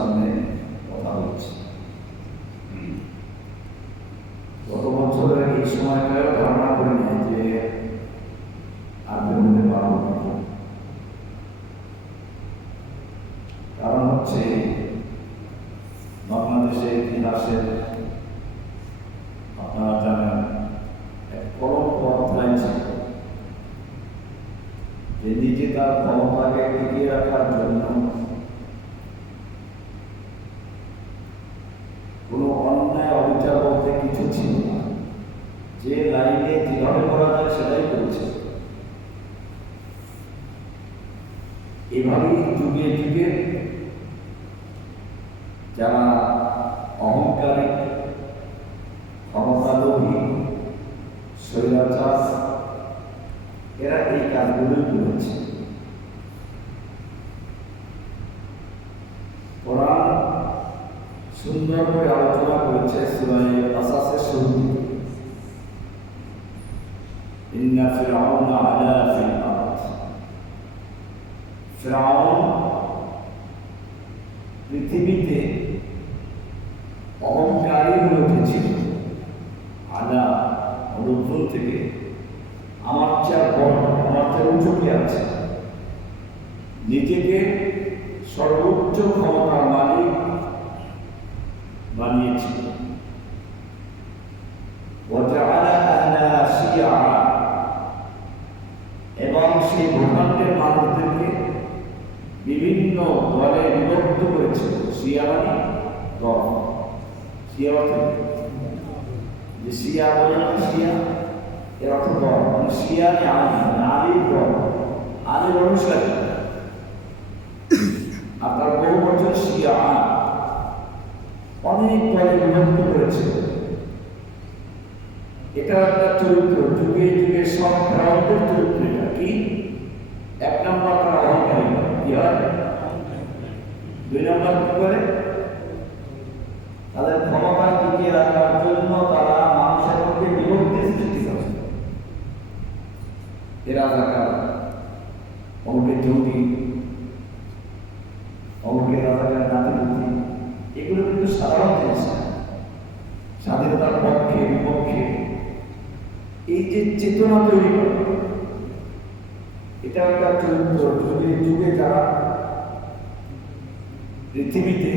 সামনে কথা বলছি। গত বছরের এই সময়টায় ধারণা করি না যে আর বেরোতে পারবো না। কারণ হচ্ছে বাংলাদেশের ইতিহাসের আপনারা জানেন এক কলঙ্ক অধ্যায় ছিল যে নিজে তার ক্ষমতাকে টিকিয়ে রাখার জন্য কোনো অন্যায় অবিচার বলতে কিছু ছিল না, যে লাইনে যেভাবে করা যায় সেটাই করেছে। এভাবেই যুগে যুগে যারা অহংকারী, ক্ষমতালোভী, স্বৈরাচার, এরা এই কাজগুলোই করেছে। কোরআন সুন্দর করে আলোচনা করেছে সূরা কাসাসের শুরুতে, ইন্না ফিরআউনা আলা ফিল আরদ। ফিরআউন পৃথিবীতে অহংকারী হয়ে উঠেছিল। আলা অনুভূল থেকে আমার চেয়ে বড়, আমার চেয়ে উঁচু কে আছে, নিজেকে সর্বোচ্চ ক্ষমতার মালিক বানিয়েছিল। এবং সেই ভূখণ্ডের মানুষদেরকে বিভিন্ন দলে বিভক্ত করেছিল। শিয়া মানে দল, শিয়া অর্থ যে শিয়া বলে শিয়া এর অর্থ দল, মানে শিয়া আলীর দল, আলীর অনুসারী। আর তার বহু বছর শিয়া অনেক দলে বিভক্ত করেছে। এটা একটা চরিত্র, যুগে যুগে সব ফেরাউনদের চরিত্র। এটা কি? এক নম্বর তারা অহংকারী, কি হয়? দুই নম্বর কি করে? তাদের ক্ষমতা টিকিয়ে রাখার জন্য তারা মানুষের মধ্যে বিভক্তি সৃষ্টি করে। এরা রাজাকার, অমুকের জঙ্গি, অমুকের রাজাকার নাতিপুতি, এগুলো কিন্তু সাধারণ জিনিস না। স্বাধীনতার পক্ষে বিপক্ষে এই যে চেতনা তৈরি করে, এটা একটা চরিত্র। যুগে যুগে যারা পৃথিবীতে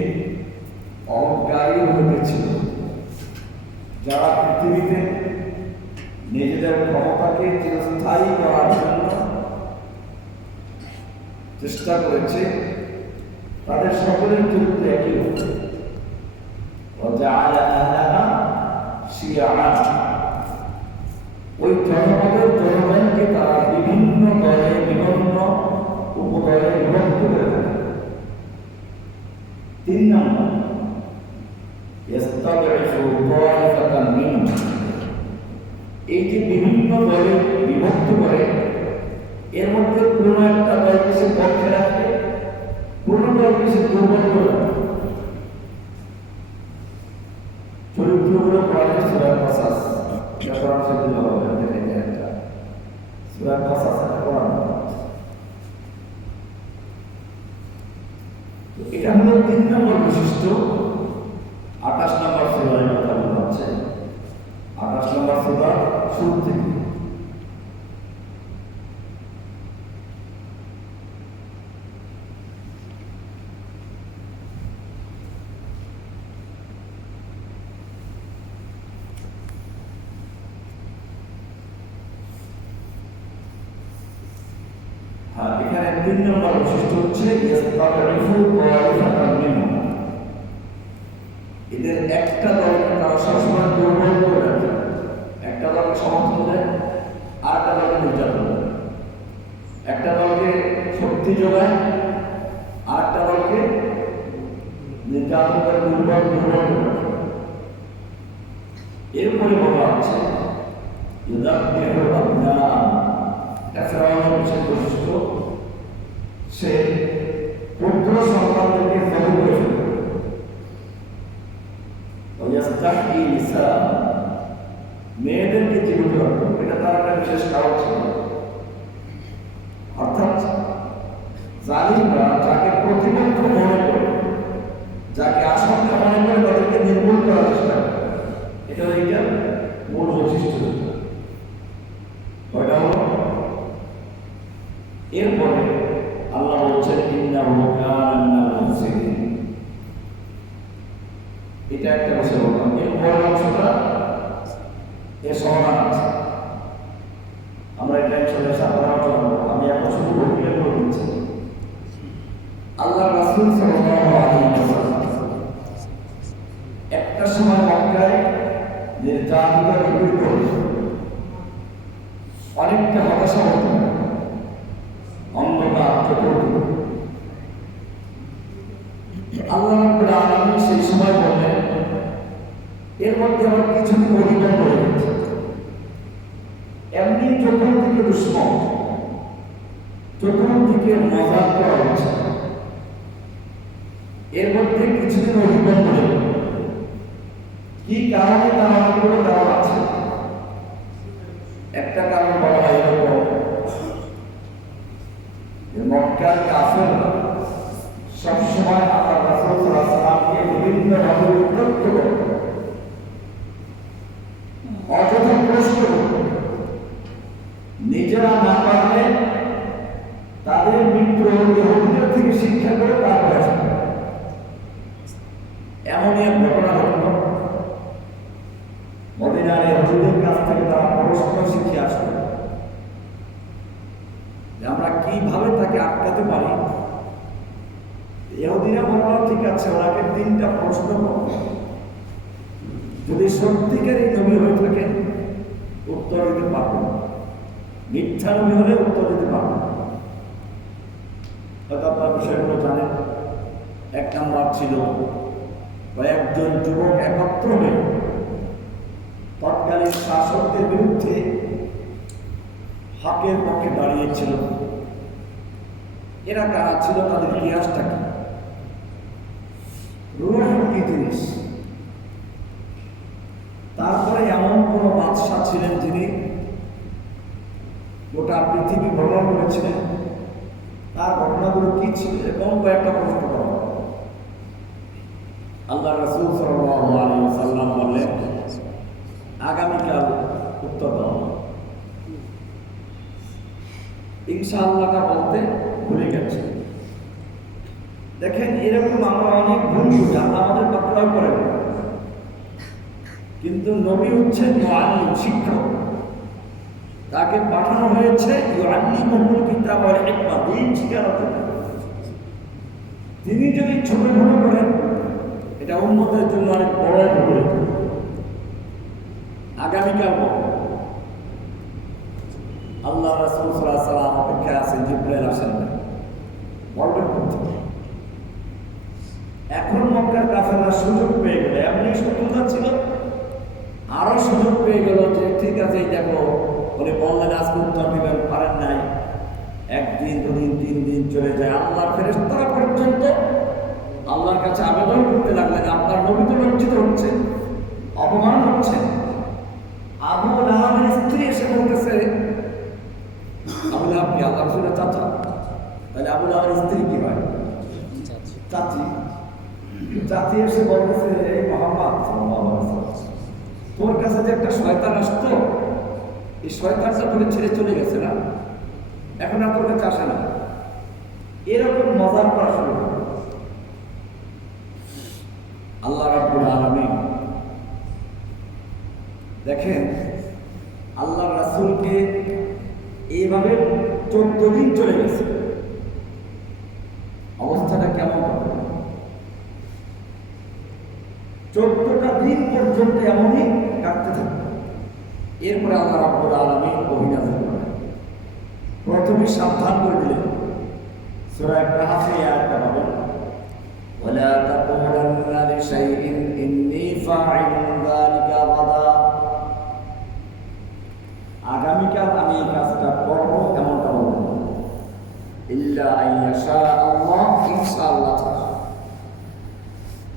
অহংকারী হয়েছিল, যারা পৃথিবীতে নিজেদের ক্ষমতাকে চিরস্থায়ী করার জন্য চেষ্টা করেছে, তাদের সকলের চরিত্র একই হচ্ছে। ওই জনপদের জনগণকে তারা বিভিন্ন দলে, বিভিন্ন উপদলে বিভক্ত করে দেয়। তিন নম্বর, এই যে বিভিন্ন দলে বিভক্ত করে, এর মধ্যে কোনো একটা দলকে সে পক্ষে রাখে, কোনো দলকে সে দুর্বল করে রাখে। চরিত্রগুলো পড়ালে সূরা কাসাস, এটা কোরআন শরীফে বলা হয়েছে। একটা সূরা কাসাস কোরআন, এটা হলো 3 নম্বর বৈশিষ্ট্য। 28 নম্বর সূরার কথা বলা হচ্ছে, 28 নম্বর সূরা শুরু থেকে। এখানে 3 নম্বর বৈশিষ্ট্য হচ্ছে এদের একটা দলকে তারা সবসময় দুর্বল করে রাখে, একটা দলকে সমর্থন দেয়, আর একটা দলকে নির্যাতন দেয়, একটা দলকে শক্তি যোগায়, আর একটা দলকে নির্যাতন করে দুর্বল করে রাখে। এরপরে বলা হচ্ছে ফেরাউনের বিশেষ বৈশিষ্ট্য, সে পুত্র সন্তানদেরকে জব করে ফেলবে। মেয়েদেরকে জীবিত রাখবে, এটা তার একটা বিশেষ কারণ ছিল। অর্থাৎ জালিমরা যাকে প্রতিপক্ষ মনে করে এরপরে আল্লাহ বলছেন ইন্নাহু কানা মিনাল মুফসিদিন। এটা একটা বিষয় বললাম। এরপরে অংশটা এর সমাধান আছে, আমরা এটা চলে আসা করার জন্য আমি এখন শুধু ভূমিকা করে দিচ্ছি। আল্লাহ রাসূল সাল্লাল্লাহু আলাইহি ওয়াসাল্লাম একটা সময় মক্কায় নির্যাতিত নিপীড়িত অনেকটা হতাশা হতো, অন্ধকার চতুর্দিকে। আল্লাহ রাব্বুল আলামিন সেই সময় বললেন, এর মধ্যে আমার কিছু পরিবর্তন হয়ে গেছে। এমনি চতুর্দিকে দুশ্মন, চতুর্দিকে মজাক করা হচ্ছে, এর মধ্যে কিছুদিন অভিজ্ঞতা হয়ে গেল। কি কারণে তার অনেকগুলো কারণ আছে। একটা কারণ বলা হয় এরকম, মক্কার কাফেররা সবসময় আল্লাহ রাসূল সাল্লাল্লাহু আলাইহি ওয়াসাল্লামকে বিভিন্নভাবে বিরক্ত করত, অযথা প্রশ্ন করত। নিজেরা না পারলে তাদের মিত্র ইহুদিদের থেকে শিক্ষা করে তারপরে আসবে। এমনই এক ঘটনা ঘটল। মদিনার ইহুদিদের কাছ থেকে তারা প্রশ্ন শিখে আসলো যে আমরা কিভাবে তাকে আটকাতে পারি। ইহুদিরা বলল, ঠিক আছে, ওনাকে 3টা প্রশ্ন করব, যদি সত্যিকারই নবী হয়ে থাকেন উত্তর দিতে পারবেন, মিথ্যা নবী হলে উত্তর দিতে পারবেন। হয়তো আপনার বিষয়গুলো জানেন। 1 নম্বর ছিল, কয়েকজন যুবক একত্র হয়ে তৎকালীন শাসকদের বিরুদ্ধে হকের পক্ষে দাঁড়িয়েছিল। এরা কারা ছিল, তাদের ইতিহাসটা কি, রূহ কি জিনিস। তারপরে এমন কোন বাদশাহ ছিলেন যিনি গোটা পৃথিবী ভ্রমণ করেছিলেন, তার ঘটনাগুলো কি ছিল, এরকম কয়েকটা প্রশ্ন করা। আল্লাহ রাসূল সাল্লাল্লাহু আলাইহি ওয়াসাল্লাম বললেন, আগামীকাল উত্তর দাও। ইনশাআল্লাহটা বলতে ভুলে গেছে। দেখেন, এরকম আমরা অনেক ভুল করি, আল্লাহ আমাদের পাকড়াও করে। কিন্তু নবী হচ্ছেন মুআল্লিম, শিক্ষক। তাকে পাঠানো হয়েছে ইউআল্লিমুল কিতাব ওয়াল হিকমা, দ্বীন শিখানোর জন্য। তিনি যদি ছোট ভুল করেন, এটা উম্মতের জন্য অনেক বড় ভুল। আগামীকাল আল্লাহ রাসূল সাল্লাল্লাহু আলাইহি ওয়াসাল্লাম অপেক্ষায় আছেন, জিবরাইল আসেন, বলবেন কোথায়। এখন মক্কার কাফেররা সুযোগ পেয়ে গেল, এমনি শত্রুতা ছিল, আরো সুযোগ পেয়ে গেল যে ঠিক আছে, দেখো বলে বললেন আজকে উত্তর দিবেন, পারেন নাই। 1 দিন 2 দিন 3 দিন চলে যায়। আল্লাহর ফেরেশতারা পর্যন্ত আল্লাহর কাছে আবেদন করতে লাগলেন, আপনার নবী তো লজ্জিত হচ্ছে, অপমান হচ্ছে। আবু লাহাবের স্ত্রী এসে বলতেছে, আবু লাহাব কি আল্লাহ রাসূলের চাচা? তাহলে আবু লাহাবের স্ত্রী কি হয়? চাচি। চাচি এসে বলতেছে, এই মুহাম্মদ সাল্লাল্লাহু আলাইহি ওয়াসাল্লাম, তোর কাছে যে একটা শয়তান আসতো, এই শয়তানটা তোকে ছেড়ে চলে গেছে না, এখন আর তোর কাছে আসে না। এরকম মজাক করা শুরু করল। আল্লাহ রাব্বুল আলামিন দেখেন, আল্লাহ রাসূলকে এইভাবে 14 দিন চলে গেছে। অবস্থাটা কেমন হবে? 14টা দিন পর্যন্ত এমনই কাটতে থাকে। এরপরে আল্লাহ রাব্বুল আলামিন ওহী নাযিল করেন। প্রথমে সাবধান করে দিলেন, সূরা কাহফে আয়াতটা পাবেন, ওয়ালা তাকুলান্না লিশাইইন ইন্নী ফাঈলুন যালিকা গাদা। আগামীকাল আমি এই কাজটা করব, এমনটা বলবেন, ইল্লা আইয়াশা আল্লাহ, ইনশাআল্লাহ।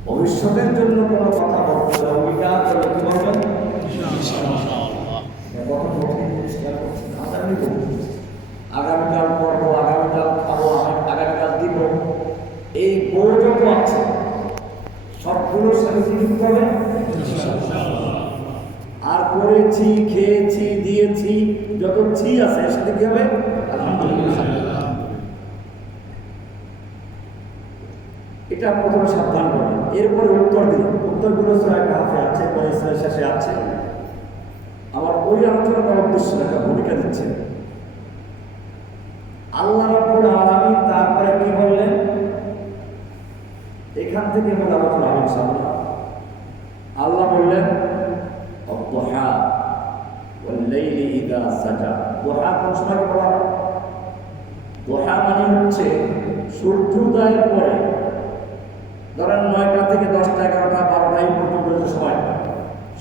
ভবিষ্যতের জন্য কোনো কথা বলতে হবে, অঙ্গীকার করলে কি বলবেন? ইনশাআল্লাহ। কত কঠিন চেষ্টা করছেন, আগামীকাল করবো, আগামীকাল খাবো, আগামীকাল দিব, এই বই যত আছে সবগুলোর সাথে কি লিখতে হবে? আর করেছি, খেয়েছি, দিয়েছি, যত ছি আছে সাথে কি হবে? আলহামদুলিল্লাহ। এটা প্রথমে সাবধান করবেন, এরপরে উত্তর দিন। উত্তরগুলো সূরা কাহফে আছে, বনী ইসরাঈলের শেষে আছে। আমার ওই আলোচনা করার উদ্দেশ্য একটা ভূমিকা দিচ্ছেন আল্লাহ রাব্বুল আলামিন। তারপরে কি বললেন, এখান থেকে মূল আলোচনা হবে ইনশাআল্লাহ। আল্লাহ বললেন অদ্দুহা ওয়াল লাইলি ইযা সাজা। দুহা কোন সময় বলা হয়? দুহা মানে হচ্ছে সূর্যোদয়ের পরে, ধরেন 9টা থেকে 10টা, 11টা, 12টা এই পর্যন্ত যে সময়টা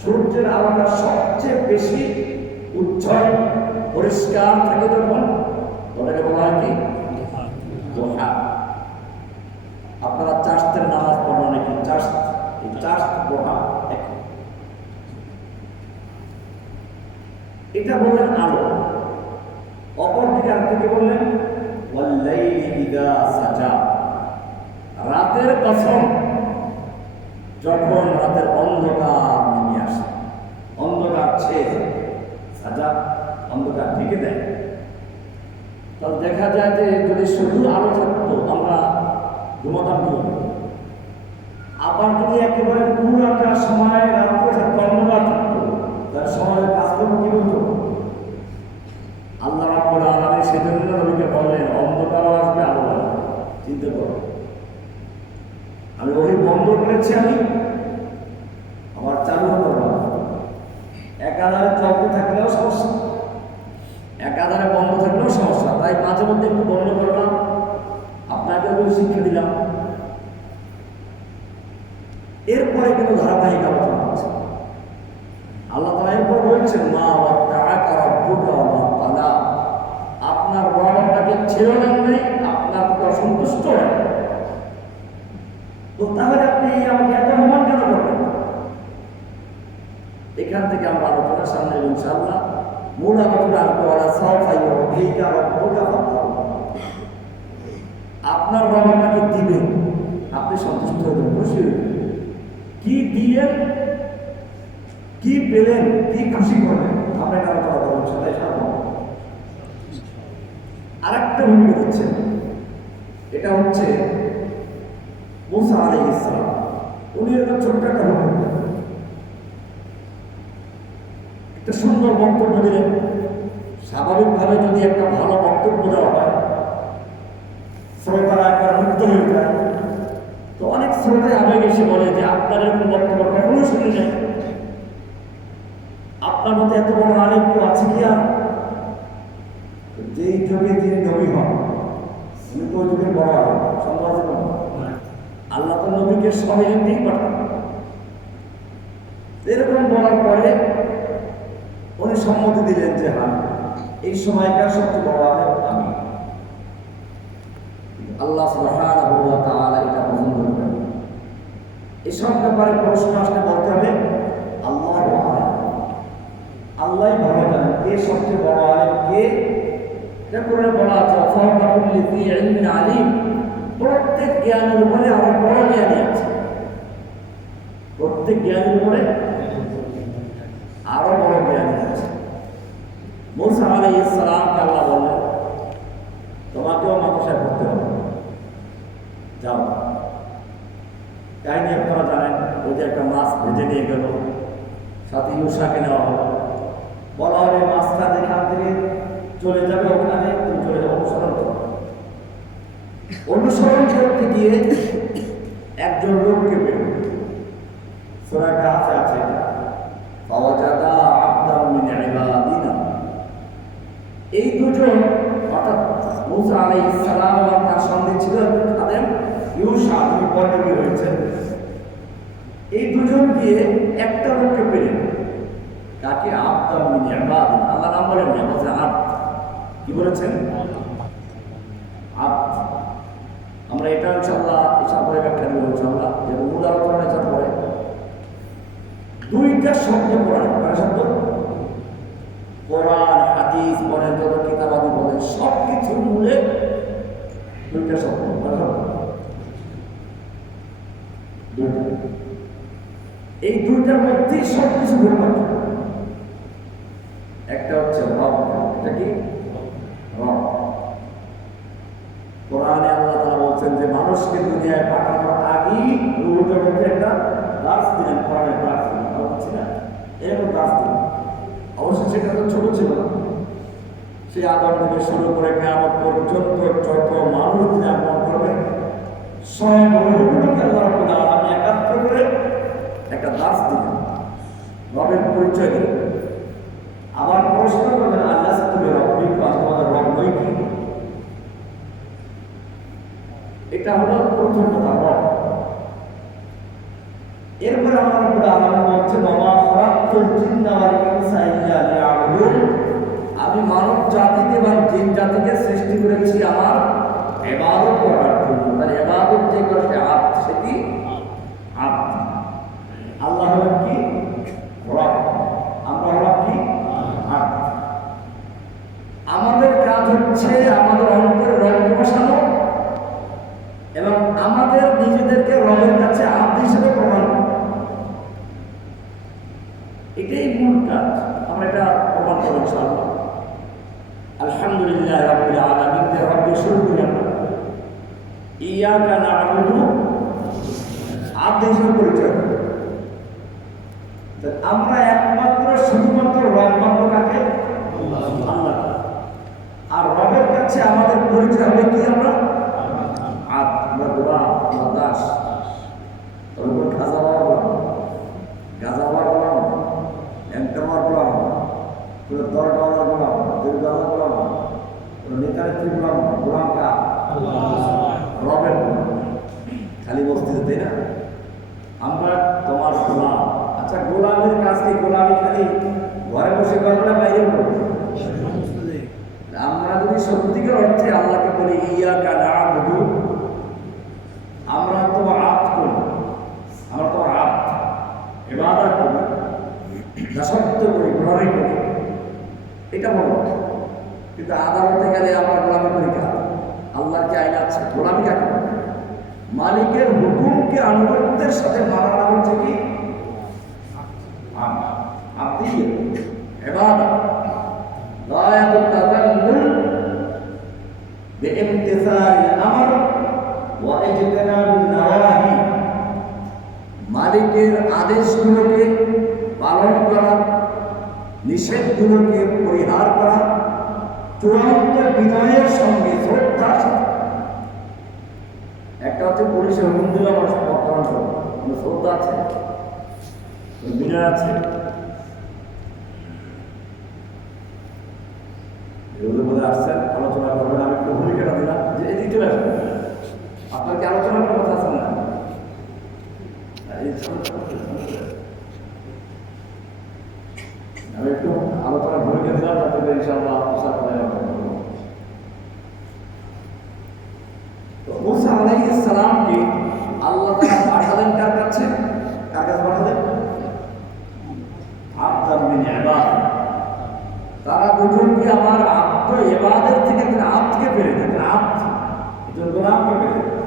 সূর্যের আলোটা সবচেয়ে বেশি উজ্জ্বল পরিষ্কার থাকে যখন, ওটাকে বলা হয় কি? দুহা। আপনারা চাষতের নামাজ পড়েন নাকি? চাষ দুহা এটা বললেন আলো। অপরদিকে আরেকদিকে বললেন ওয়াল লাইলি ইযা সাজা, রাতের কসম যখন রাতের অন্ধকার নেমে আসে, অন্ধকার ছেয়ে সাজা, অন্ধকার ঢেকে দেয়। তাহলে দেখা যায় যে যদি শুধু আলো থাকতো আমরা ঘুমাতাম কি? আবার যদি একেবারে পুরোটা সময় রাত্রে থাকতো, অন্ধকার থাকতো, তার সময়ের কাজকর্ম কি বলতো? আল্লাহ রাব্বুল আলামিন সেজন্য নবীকে বললেন অন্ধকারও আসবে, আলো আসবে। চিন্তা করো, আমি ওই বন্ধ করেছি, আমি আমার চালু হতো না। একাধারে চলতে থাকলেও সমস্যা, একাধারে বন্ধ থাকলেও সমস্যা। তাই মাঝে মধ্যে একটু বন্ধ করলাম, আপনাকে শিক্ষা দিলাম। এরপরে কিন্তু ধারাবাহিক আলোচনা হচ্ছে। আল্লাহ তাআলা এরপর বলছেন মা ওয়াত্তাআকা রাব্বুকা ওয়া মা ক্বালা, আপনার রব আপনাকে ছেড়ে দেন নাই, আপনার প্রতি অসন্তুষ্ট হয়। তো তাহলে আপনি আমাকে এত অপমান কেন করবেন? এখান থেকে আমরা আলোচনার সামনে ইনশাআল্লাহ মূল আলোচনা আসবো। ওয়ালা সাওফা ইউ'তিকা রাব্বুকা ফাতরদা, আপনার রব আপনাকে দিবেন, আপনি সন্তুষ্ট হবেন, খুশি হবেন। কি দিলেন, কি পেলেন, কি খুশি করলেন, আপনাকে আলোচনা করবেন সেটাই সামনে। আরেকটা ভূমিকা হচ্ছে, এটা হচ্ছে মুসা আলাইহিস সালাম। উনি একটা ছোট্ট একটা ভূমিকা, একটা সুন্দর বক্তব্য দিলেন। স্বাভাবিকভাবে যদি একটা ভালো বক্তব্য দেওয়া হয়, শ্রোতারা একবার মুগ্ধ হয়ে যায়। তো অনেক শ্রোতায় আবেগ এসে বলে যে আপনার এরকম বক্তব্য কখনো শুনি নাই, আপনার মতো এত বড় আলেম কেউ আছে কি? আর যেই যুগে যিনি নবী হন, উনি তো ওই যুগের বড় আলেম, সন্দেহ আছে না? আল্লাহ তো নবীকে সবাই এমনিই পাঠান। এরকম বলার পরে উনি সম্মতি দিলেন যে হ্যাঁ, এই সময়কার সবচেয়ে বড় আলেম আমি। আল্লাহ সুবহানাহু ওয়া তাআলা এটা পছন্দ করেন। এসব ব্যাপারে প্রশ্ন আসলে বলতে হবে আল্লাহু আ'লাম, আল্লাহই ভালো জানেন কে সবচেয়ে বড় আলেম কে। এটা করে বলা আছে ফাওকা কুল্লি ফি ইলমিন আলিম, প্রত্যেক জ্ঞানের উপরে আমার বড় জ্ঞানী আছে, প্রত্যেক জ্ঞানের উপরে আরো বড় জ্ঞানী আছে। মুসা আলাইহিস সালামকে আল্লাহ বললেন তোমাকেও মাদ্রাসায় পড়তে হবে, যাও। কাহিনী আপনারা জানেন, ওই যে একটা মাছ ভেজে নিয়ে গেল, সাথে ইউসাকে নেওয়া হলো, বলা হলে মাছটা যেখান থেকে চলে যাবে ওখানে তুমি চলে যাবে, অনুসরণ করো। অনুসরণ করতে গিয়ে একজন লোককে পেল, সূরা কাহফে আছে এটা, ফাওয়াজাদা আবদাম মিন ইবাদিনা। এই দুজন অর্থাৎ মুসা আলাইহিস সালাম এবং তার সঙ্গে ছিল খাদেম ইউসা, যিনি বর্ণনা হয়েছে। এই দুজন গিয়ে একটা লোককে পেলেন, কাকে? আবদাম মিন ইবাদিনা। আল্লাহ নাম বলেন না, বলছেন আব্দ। কি বলেছেন? আব্দ। আমরা এটা ইনশাআল্লাহ পরে ব্যাখ্যা দিব ইনশাআল্লাহ, যে মূল আলোচনা এসব পরে। দুইটা শব্দ কোরআন, কয়টা শব্দ? কোরআন, হাদিস বলেন, যত কিতাবাদি বলেন, সব কিছুর মূলে দুইটা শব্দ। এই দুইটার মধ্যেই সব কিছু ঘটনা। একটা হচ্ছে রব, এটা কি? রব। কোরআনে আল্লাহ তাআলা বলছেন যে যে মানুষকে দুনিয়ায় পাঠানোর আগেই রুহুটার মধ্যে একটা দাস দিলেন, কোরআনের দাস দিলেন, বুঝছি না, এরকম দাস দিলেন। অবশ্য সেটা তো ছোট ছিল না, সে আদম থেকে শুরু করে কিয়ামত পর্যন্ত যত মানুষ যিনি আগমন করবে সব রুহুটাকে আল্লাহ রাব্বুল আলামিন একাত্র করে একটা দাস দিলেন, রবের পরিচয় দিলেন। আবার প্রশ্ন করবেন, আল্লাহ তুমি রব্বিক, তোমাদের রব নয় কি? এটা হলো প্রথম কথা, রব। এরপরে আমার রব্বুল আলামিন বলছে, ওমা খালাকতুল জিন্না ওয়াল ইনসা ইল্লা লিয়াবুদুন, আমি মানব জাতিকে এবং জিন জাতিকে সৃষ্টি করেছি আমার ইবাদত করার জন্য। তার ইবাদত যে করে সে আব্দ, সে কি আব্দ। আল্লাহ হলেন কি রব, আমরা হলাম কি আব্দ। আমাদের কাজ হচ্ছে আমাদের অন্তরে রব বসানো এবং আমাদের নিজেদেরকে রবের কাছে আব্দ হিসেবে প্রমাণ করা। এটাই মূল কাজ। আমরা এটা প্রমাণ করব ইনশাআল্লাহ। আলহামদুলিল্লাহ রাব্বিল আলামিন কে রব শুরু করি আমরা। ইয়াকা না'বুদু, আব্দ হিসেবে পরিচয় করি। আমরা একমাত্র শুধুমাত্র রব মানব কাকে? আল্লাহ। আর রবের কাছে আমাদের পরিচয় হবে কি? আমরা আমরা গোলাম, আমরা দাস। তবে খাজা বাবার গোলাম, গাজা বাবার গোলাম, এমটামার গোলাম, দরগাওয়ালার গোলাম, দুর্গাওয়ালার গোলাম, নেতানেত্রী গোলাম, গোলাম কা রবের গোলাম। খালি বস্তিতে, তাই না? আমরা তোমার গোলাম। আচ্ছা, গোলামের কাজ কি? গোলামি খালি ঘরে বসে করবো না বাইরে করবো? আমরা যদি সত্যিকার অর্থে আল্লাহকে বলি ইয়াকা না'বুদু, আমরা তো আব্দ করি, আমরা তো আব্দ ইবাদত করি, দাসত্ব করি, গোলামি করি, এটা বলো। কিন্তু আদালতে গেলে আমরা গোলামি করি কার? আল্লাহর যে আইন আছে, গোলামি কাকে বলে? মালিকের হুকুমকে আনুগত্যের সাথে মানা হচ্ছে কি আব্দিয়ত, ইবাদত। লা ইয়াতাযাল্লাল বিইমতিসালিল আমর ওয়া ইজতিনাবিন নাওয়াহি, মালিকের আদেশগুলোকে পালন করা, নিষেধগুলোকে পরিহার করা, চূড়ান্ত বিনয়ের সঙ্গে, শ্রদ্ধার সাথে। একটা হচ্ছে পুলিশে হুকুম দিলে আমার পালন করা, শ্রদ্ধা আছে, বিনয় আছে। এগুলো বলে আসছেন, আলোচনা করবেন। আমি একটু ভূমিকাটা দিলাম যে এদিকে চলে আসবেন। আপনার কি আলোচনা করার কথা আছে না? আমি একটু আলোচনার ভূমিকা দিলাম, যাতে করে ইনশাআল্লাহ মুসা আলাইহিস সালামকে আল্লাহ তাআলা পাঠালেন কার কাছে? কার কাছে পাঠালেন? আব্দান মিন ইবাদ। তারা দুজনকে আমার আব্দ ইবাদের থেকে আব্দকে পেরে দেন, আব্দ একজন গোলামকে পেরে দেন।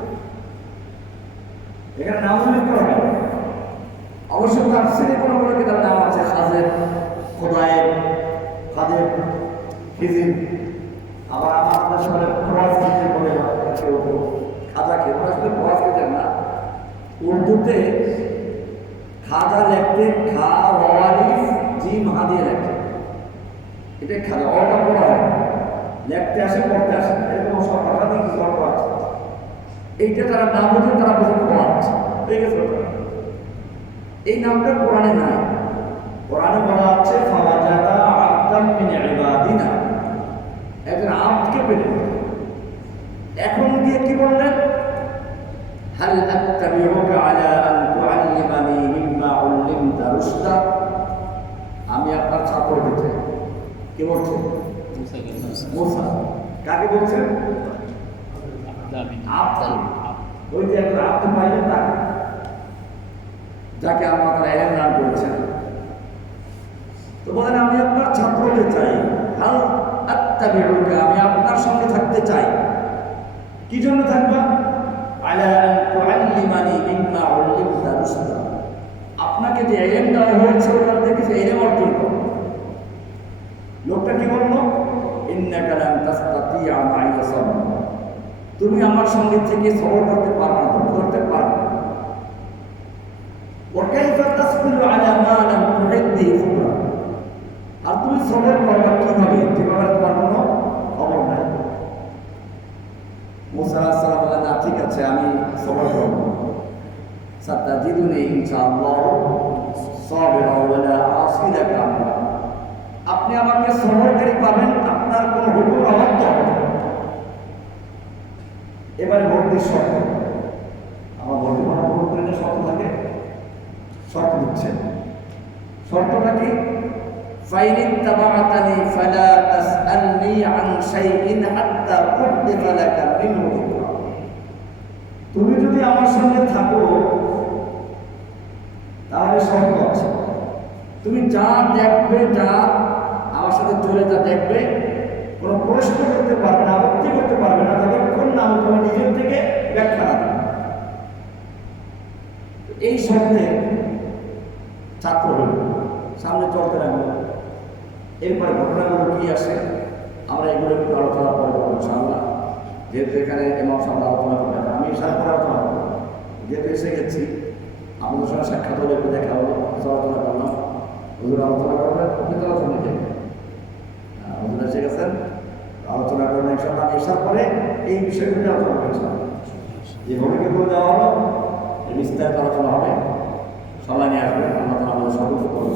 এখানে নাম উল্লেখ করা হয়। অবশ্য তাফসীরে কোনো কোনো কিতাবের নাম আছে, খাজের, খোদায়ের, খাজের, খিজির। আবার আপনার সামনে খোয়াজ খিজির বলে কেউ কেউ খাজাকে, ওরা শুধু খোয়াজ খিজির না, উর্দুতে খাজা লেখতে খা ওয়ালিফ জিম হা দিয়ে লেখে। এটা খাজা, ওটা পড়া হয়, লেখতে আসে পড়তে আসে, এরকম সব একাধিক গল্প আছে। এইটা তারা না বুঝে তারা বুঝে খোয়াজ, ঠিক আছে? এই নামটা কোরআনে নাই। কোরআনে বলা আছে ফাওয়াজাদা আবদান মিন ইবাদিনা, একজন আব্দকে পেলেন। এখন গিয়ে কি বললেন? হাল আত্তাবিউকা আলা আন তুআল্লিমানি মিম্মা উল্লিমতা রুশদা, আমি আপনার ছাত্র হতে চাই। কে বলছে? মুসা। কাকে বলছেন? আব্দ। ওই যে একজন আব্দ পাইলেন তাকে, যাকে আল্লাহ তাআলা ইলম দান করেছেন। তো বলেন আমি আপনার ছাত্র হতে চাই। হাল আত্তাবিউকা, আমি আপনার সঙ্গে থাকতে চাই। কি জন্য থাকবা? আলা আন তুআল্লিমানি মিম্মা উল্লিমতা রুশদা, আপনাকে যে ইলম দেওয়া হয়েছে ওখান থেকে যে ইলম অর্জন করো। লোকটা কি বলল? ইন্নাকা লান তাসতাতিয়া মাইয়া সাবরা, তুমি আমার সঙ্গে থেকে সবর করতে পারবে না, ধৈর্য ধরতে পারবে না। وكيف تصبر على ما لم تحط به خبرا, আর তুমি সবর করবে কিভাবে, যেভাবে তোমার কোনো খবর নাই। মুসা আলাইহিস সালাম বললেন, না ঠিক আছে আমি সবর করব, সাতাজিদুনি ইনশাআল্লাহ সাবিরা ওয়ালা আসি লাকা আমরা, আপনি আমাকে সবরকারী পাবেন, আপনার কোনো হুকুম অবাধ্য হবে না। এবারে ভর্তির শর্ত, আমার ভর্তি কোনো শর্ত থাকে, শর্ত দিচ্ছেন। শর্তটা কি? ফাইন ইত্তাবা'তানি ফালা তাসআলনি আন শাইইন হাত্তা উহদিসা লাকা মিনহু যিকরা, তুমি যদি আমার সঙ্গে থাকো তাহলে শর্ত আছে, তুমি যা দেখবে, যা আমার সাথে চলে যা দেখবে, কোনো প্রশ্ন করতে পারবে না, আপত্তি করতে পারবে না, যতক্ষণ না আমি তোমার নিজের থেকে ব্যাখ্যা না দেব। এই শর্তে ছাত্র হইল, সামনে চলতে লাগলো। এরপরে ঘটনাগুলো কি আসে আমরা এগুলো একটু আলোচনা করে করবো ইনশাআল্লাহ, যেহেতু এখানে ইমাম সাহেব আলোচনা করবেন, আমি ইশারা করে আলোচনা করবো, যেহেতু এসে গেছি আমাদের সঙ্গে সাক্ষাৎ হলে একটু দেখা হলো, আলোচনা করলাম, হুজুর আলোচনা করবেন, আপনি তো আলোচনা দেখবেন, হুজুর এসে গেছেন আলোচনা করবেন ইনশাআল্লাহ। এসার পরে এই বিষয়গুলি আলোচনা করবেন ইনশাআল্লাহ, যে ভূমিকাগুলো দেওয়া হলো বিস্তারিত আলোচনা হবে, সবাই নিয়ে আসবেন, আল্লাহ তাআলা আমাদের সকলকে করুন।